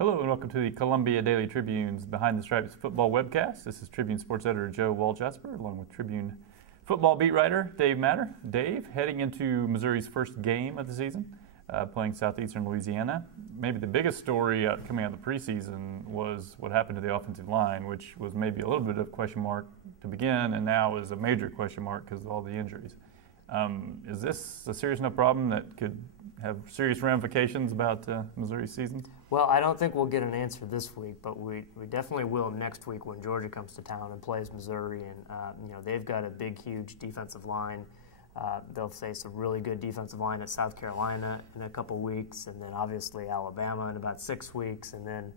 Hello and welcome to the Columbia Daily Tribune's Behind the Stripes football webcast. This is Tribune sports editor Joe Walljasper, along with Tribune football beat writer Dave Matter. Dave, heading into Missouri's first game of the season, playing Southeastern Louisiana. Maybe the biggest story coming out of the preseason was what happened to the offensive line, which was maybe a little bit of a question mark to begin, and now is a major question mark because of all the injuries. Is this a serious enough problem that could have serious ramifications about Missouri's season? Well, I don't think we'll get an answer this week, but we definitely will next week when Georgia comes to town and plays Missouri. And they've got a big, huge defensive line. They'll face a really good defensive line at South Carolina in a couple weeks, and then obviously Alabama in about 6 weeks, and then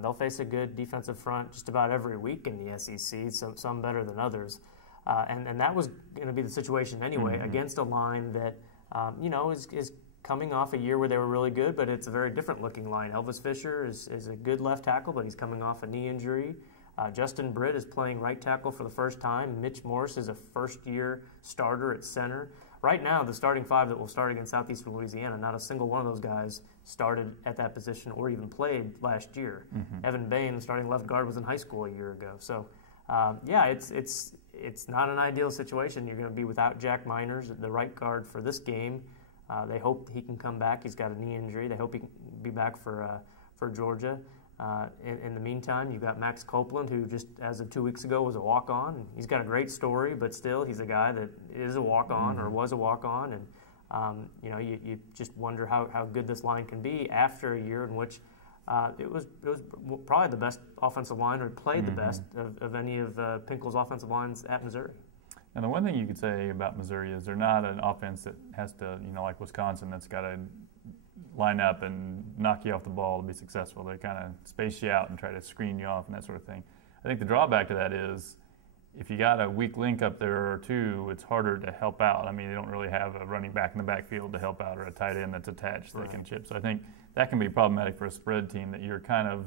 they'll face a good defensive front just about every week in the SEC. Some better than others, and that was going to be the situation anyway against a line that is coming off a year where they were really good, but it's a very different looking line. Elvis Fisher is a good left tackle, but he's coming off a knee injury. Justin Britt is playing right tackle for the first time. Mitch Morse is a first-year starter at center. Right now, the starting five that will start against Southeastern Louisiana, not a single one of those guys started at that position or even played last year. Evan Bain, the starting left guard, was in high school a year ago. So, it's not an ideal situation. You're going to be without Jack Miners, the right guard for this game. They hope he can come back. He's got a knee injury. They hope he can be back for Georgia. In the meantime, you've got Max Copeland, who just as of 2 weeks ago was a walk-on. He's got a great story, but still, he's a guy that is a walk-on or was a walk-on. And you just wonder how good this line can be after a year in which it was probably the best offensive line, or played the best of any of Pinkel's offensive lines at Missouri. And the one thing you could say about Missouri is they're not an offense that has to, like Wisconsin, that's got to line up and knock you off the ball to be successful. They kind of space you out and try to screen you off and that sort of thing. I think the drawback to that is if you got a weak link up there or two, it's harder to help out. I mean, they don't really have a running back in the backfield to help out or a tight end that's attached that can chip. So I think that can be problematic for a spread team, that you're kind of,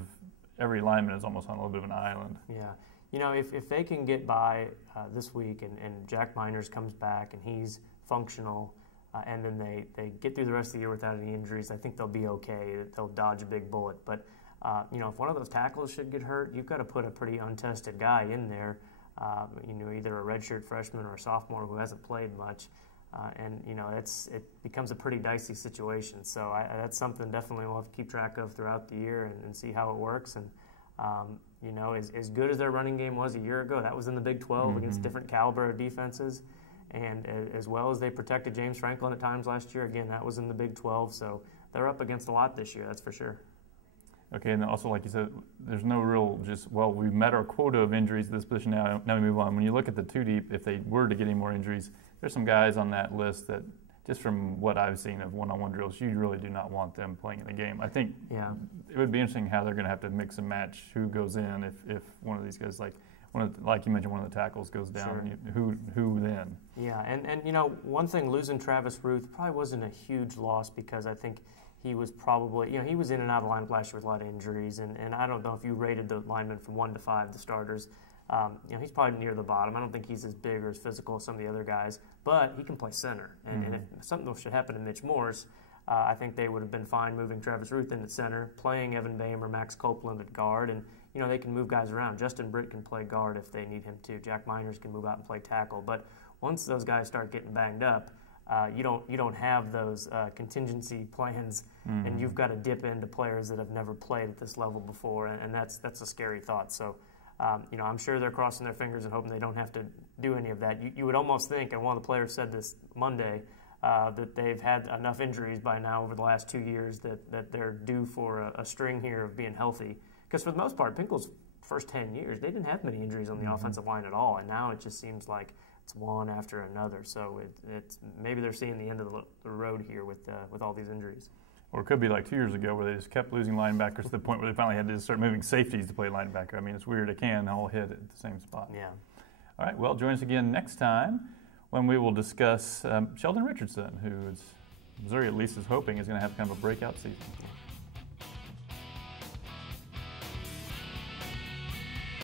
every lineman is almost on a little bit of an island. Yeah. If they can get by this week and Jack Miners comes back and he's functional, and then they get through the rest of the year without any injuries, I think they'll be okay. They'll dodge a big bullet. But, if one of those tackles should get hurt, you've got to put a pretty untested guy in there, either a redshirt freshman or a sophomore who hasn't played much. It becomes a pretty dicey situation. So that's something definitely we'll have to keep track of throughout the year and see how it works. And as good as their running game was a year ago, that was in the Big 12 against different caliber of defenses. And as well as they protected James Franklin at times last year, again, that was in the Big 12. So they're up against a lot this year, that's for sure. Okay, and also, like you said, there's no real we've met our quota of injuries at this position now we move on. When you look at the two deep, if they were to get any more injuries, there's some guys on that list that, just from what I've seen of one-on-one drills, you really do not want them playing in the game. I think it would be interesting how they're going to have to mix and match who goes in if one of these guys, like you mentioned, one of the tackles goes down. Sure. Who then? Yeah, and one thing, losing Travis Ruth probably wasn't a huge loss, because I think he was probably, he was in and out of the lineup last year with a lot of injuries, and I don't know if you rated the linemen from 1 to 5, the starters. He's probably near the bottom. I don't think he's as big or as physical as some of the other guys, but he can play center. And if something should happen to Mitch Morse, I think they would have been fine moving Travis Ruth into center, playing Evan Bain or Max Copeland at guard, and they can move guys around. Justin Britt can play guard if they need him to. Jack Miners can move out and play tackle. But once those guys start getting banged up, you don't have those contingency plans, and you've got to dip into players that have never played at this level before, and that's a scary thought. So. I'm sure they're crossing their fingers and hoping they don't have to do any of that. You would almost think, and one of the players said this Monday, that they've had enough injuries by now over the last 2 years that they're due for a string here of being healthy. Because for the most part, Pinkel's first 10 years, they didn't have many injuries on the offensive line at all, and now it just seems like it's one after another. So it's maybe they're seeing the end of the road here with all these injuries. Or it could be like 2 years ago where they just kept losing linebackers to the point where they finally had to start moving safeties to play linebacker. I mean, it's weird. They can all hit at the same spot. Yeah. All right, well, join us again next time when we will discuss Sheldon Richardson, who Missouri at least is hoping is going to have kind of a breakout season.